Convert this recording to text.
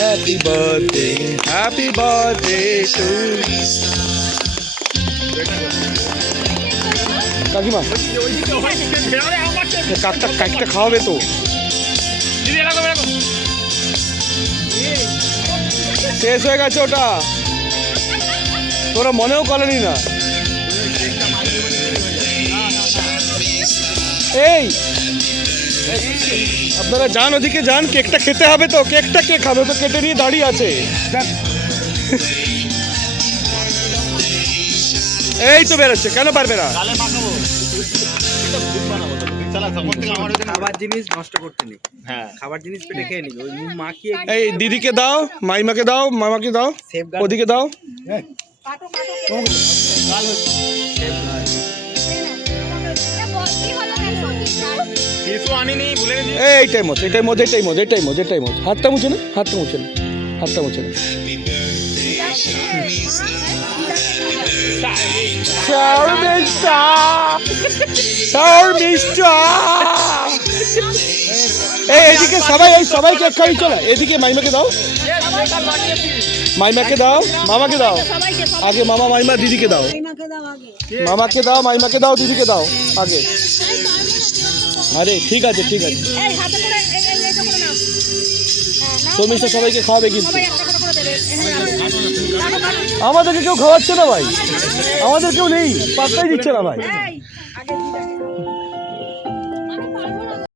Happy birthday to কাকিমা। কাকটা খাওয়াবে তো। শেষ হয়ে গেছে ওটা, তোরা মনেও করেনি না। এই আপনারা যান, ওদিকে যান, কেকটা খেতে হবে তো। কেকটা কে খাবে? তো কেটে নিয়ে দাঁড়িয়ে আছে। এই তো বেরোচ্ছে, কেন পারবে না? খাবার জিনিস নষ্ট করতে নেই। হ্যাঁ, খাবার জিনিস পেটে খেয়ে নিবি। ওই মুখ মাখিয়ে এই দিদিকে দাও, মাইমাকে দাও, মামাকে দাও, ওদিকে দাও। এইটাই মত, এটাই মত, এটাই মত, এটাই মত, এটাই মত। হাতটা মুছে না, হাতটা মুছে না, হাতটা মুছে না। এদিকে সবাই, এই সবাইকে একখানি চলে। এদিকে মাইমাকে দাও, মাইমাকে দাও, মামাকে দাও। আগে মামা, মাইমা, দিদিকে দাও। মামাকে দাও, মাইমাকে দাও, দিদিকে দাও আগে। আরে ঠিক আছে, ঠিক আছে। সৌমিষ্টা সবাইকে খাওয়াবে কিন্তু। আমাদেরকে কেউ খাওয়াচ্ছে না ভাই, আমাদের কেউ নেই, পাত্তাই দিচ্ছে না ভাই।